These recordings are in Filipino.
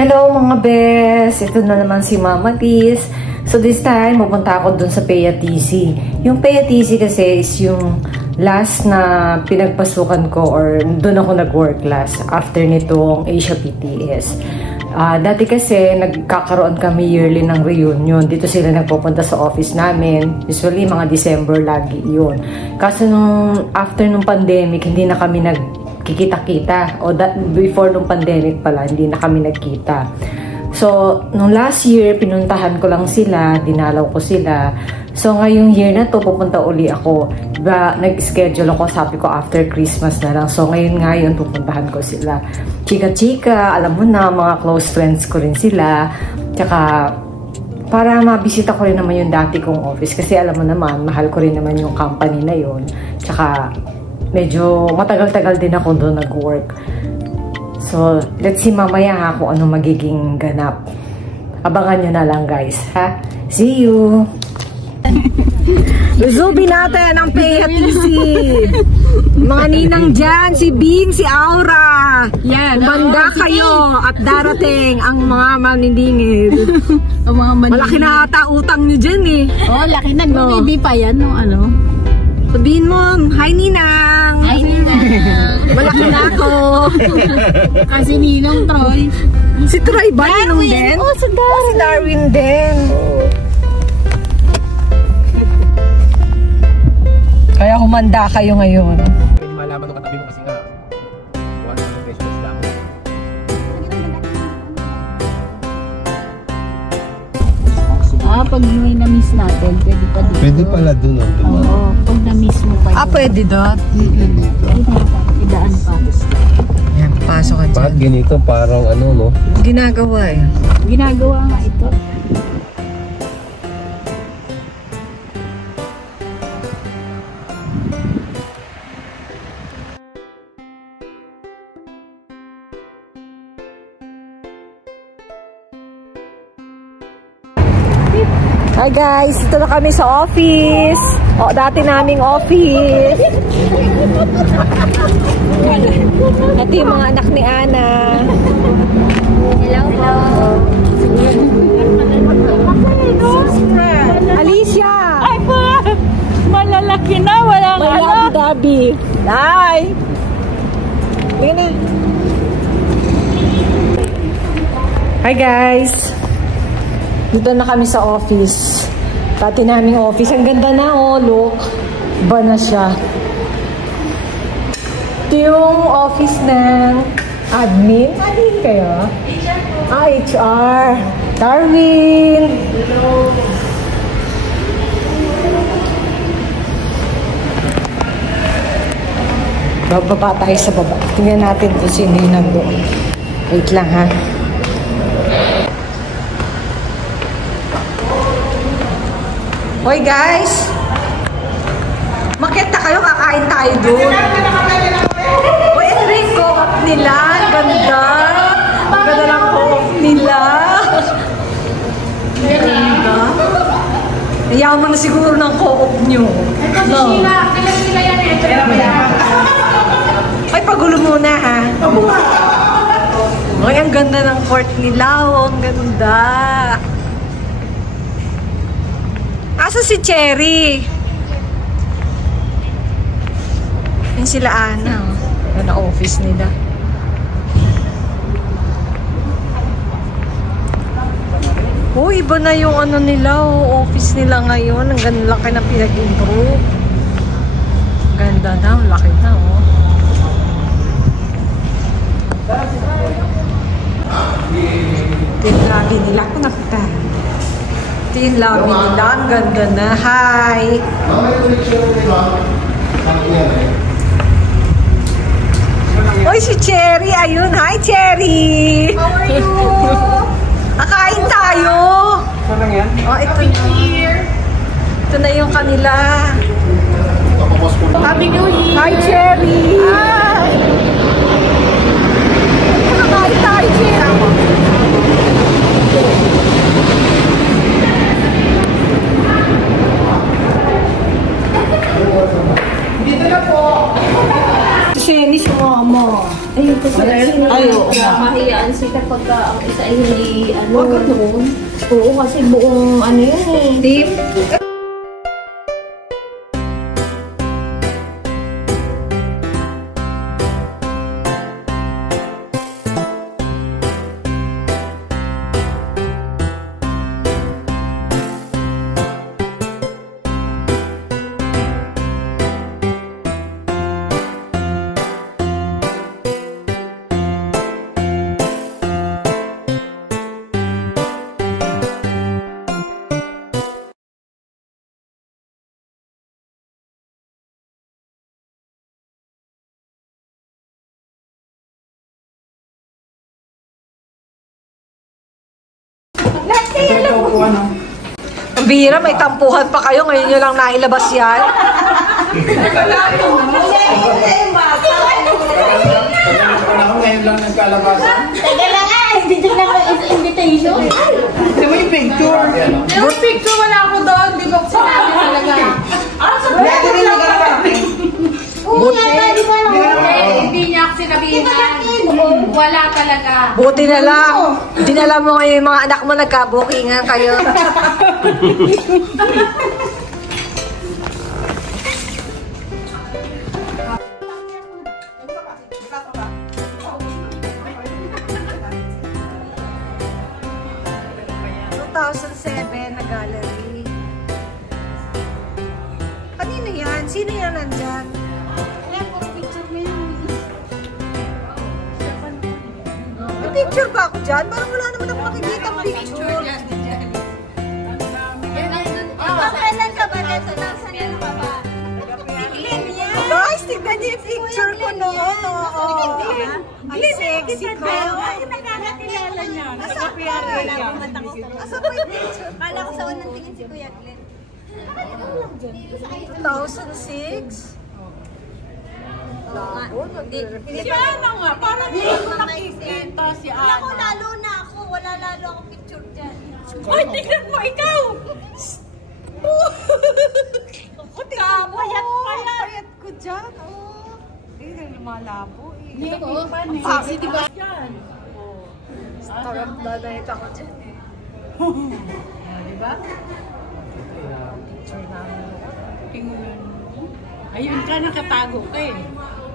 Hello mga bes! Ito na naman si Mama Tis. So this time, pupunta ako dun sa PATC. Yung PATC kasi is yung last na pinagpasukan ko or dun ako nag-work last after nitong Asia PTS. Dati kasi nagkakaroon kami yearly ng reunion. Dito sila nagpupunta sa office namin. Usually mga December lagi yun. Kaso after nung pandemic, hindi na kami nagkikita-kita. O before nung pandemic pala, hindi na kami nagkita. So, nung last year, pinuntahan ko lang sila, dinalaw ko sila. So, ngayong year na to, pupunta uli ako. Diba, nag-schedule ako, sabi ko, after Christmas na lang. So, ngayon, pupuntahan ko sila. Chika-chika, alam mo na, mga close friends ko rin sila. Tsaka, para mabisita ko rin naman yung dati kong office. Kasi alam mo naman, mahal ko rin naman yung company na yun. Tsaka, medyo matagal-tagal din ako doon nag-work. So, let's see mamaya ha kung ano magiging ganap. Abangan nyo na lang guys, ha? See you! Lusubi natin ang PATC! Mga ninang dyan, si Bing, si Aura! Yan! Banda kayo at darating ang mga manindingid. Malaki na ata utang nyo dyan eh. Oh, laki na. No? Baby pa yan, no? Ano? Sabihin mo, hi Ninang! Hi Ninang! Malaki na ako! Kasi Ninong Troy. Si Troy ba? Ninong din? Oh, si Darwin. Si Darwin din. Kaya humanda kayo ngayon. Hindi malaman ng katabi mo kasi nga 100 pesos lang. Pag may na-miss natin, pwede pa dito. Pwede pala dun ang dumaan. Oo, pag na-miss mo pa. Pwede doon? Idaan pa. Yan, pasok ka dyan. Pag ganito parang ano, no? Ginagawa eh. Ginagawa nga ito. Hi guys, ito na kami sa office. O, dati naming office. Ito yung mga anak ni Ana. Hello po. Alicia! Ay po! Malalaki na, walang My anak. Dabi. Hi! Tingnan na. Hi guys! Dito na kami sa office. Dati naming office. Ang ganda na, oh. Look. Iba na siya. Ito yung office ng admin. Admin kayo? HR. HR. Darwin. Hello. Bababa tayo sa baba. Tingnan natin kung sino yung nandoon. Wait lang, ha. Hoy guys! Makita kayo, kakain tayo doon. Hoy, Enrico, cook nila. Ganda. Ang ganda ng cook nila. Ganda. Yaman na siguro ng cook nyo. No. Hoy, pagulo muna ha. Hoy, ang ganda ng court nila. Oh, ang ganda. Asa si Cherry? Yan sila Ana. Yan ang office nila. Oh, iba na yung ano nila. Oh, office nila ngayon. Ang ganda laki na pinag-improve. Ganda na. Laki na. Oh. Tinabi nila ko nakita. Ito yung lobby nila. Ang ganda na. Hi! Uy, si Cherry. Ayun. Hi, Cherry! How are you? Akain tayo. Ito lang yan? Oh, ito na. Ito na yung kanila. Happy New Year! Hi, Cherry! Hi! Akain tayo, Cherry! Dito na po. Si Shenny, si Mama. Ayun po siya. Ay, oo. Mahiyaan siya kapag ang isa ay hindi, noon. Oo, kasi buong, yun eh. Team? Ang bihira, may tampuhan pa kayo. Ngayon nyo lang nailabas yan. Ngayon lang nagkalabasan. Teka lang nga, hindi na ako invitation. Hindi mo yung picture. Yung picture wala ako doon, di ba sinabi talaga? Buti. Hindi niya ako sinabihan. Wala talaga. Buti na lang. Dinala mo ngayon yung mga anak mo, nagka-bookingan kayo. na gallery. Kanino yan? Sino yan nandyan? Ayan po, picture mo yun. May picture ba ako dyan? Parang wala naman ako nakikita ang picture. Kailan ka ba nito? Nasaan yan pa ba? Guys, tignan niyo yung picture ko noon. Ang sexy ko. Nakakakilala niya. Nakapiyari niya. Asa pa yung picture? Kala ko sa unang tingin si Kuya Glenn. 2006? Si Ana nga, parang hindi ko nakikita si Ana. Ako, lalo na ako. Wala lalo ako picture dyan. Ay, tignan mo, ikaw! Payat ko dyan. Eh, lumalabo eh. Hindi ko, sexy diba? Tarap na nahit ako dyan eh. Diba? Ayun ka, nakatago ka eh.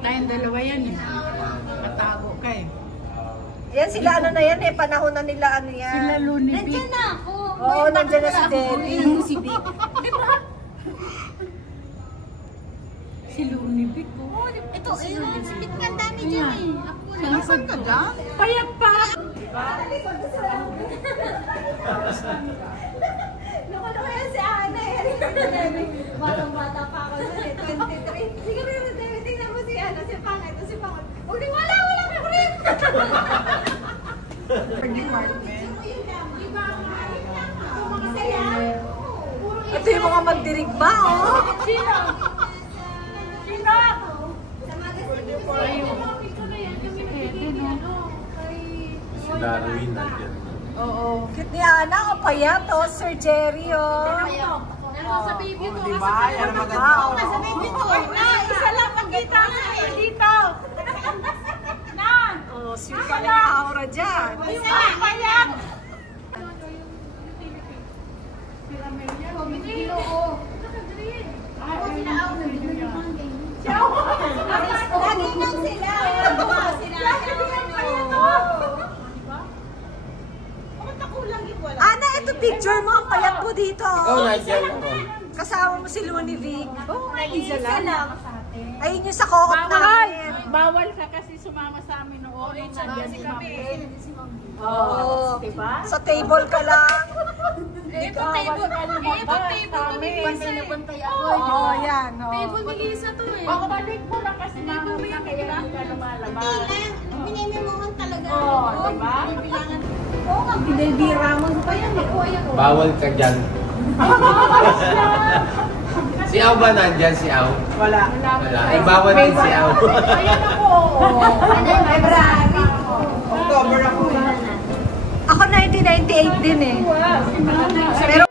Tayong dalawa yan eh. Nakatago ka eh. Yan sila ano na yan eh, panahon na nila ano yan. Sila Lunibig. Nandiyan na ako. Oo, nandiyan na si Debbie. Si Vic. Diba? Si Lunibig ko. Ito, ayun. Si Vic nga dami dyan eh. Ako na. Nasaan ka dyan? Payak pa! Nakalawa yan si Ana eh. Batang-bata pa ako nun eh. 23. Sige pero David, tingnan mo si Ana, si Pangay. Ito si Pangay. Uli, wala ka rin! Ito yung mga magdirigma, oh. Sino? Sino? Si Darwin nandiyan. Oo. Cute ni Ana, oh, payat, oh. Sir Jerry, oh. Nasa baby ko. Diba? Yan ang maganda. Nasa baby ko. Na, isa lang magkita dito. Na! Oh, sweet pala yung aura dyan. Isa! Payang! Video ko. Ako sinaaw na video niya. Lagi lang sila. Sila. Ana, ito picture mo. Ang payat mo dito. Oh, nandiyan ako. Kasama mo si Lunibig. Oo, isa lang. Ayun yung sa co-op namin. Bawal ka kasi sumama sa amin noon. Nandiyan si kami. Oo. Diba? Sa table ka lang. Ito table. Ito table ni Lisa. Pinapantay ako. Oo, yan. Table ni Lisa to eh. Baka balik mo lang kasi naman na kaya hindi ka lumalabas. Minimimuhan talaga. Oo, diba? Bilangan. Oo nga, binibira mo pa yan. Bawal ka dyan. Si Au ba nandyan? Si Au? Wala. Wala. Ay, bawal din si Au. Ayan ako. Ako 1998 din eh. Pero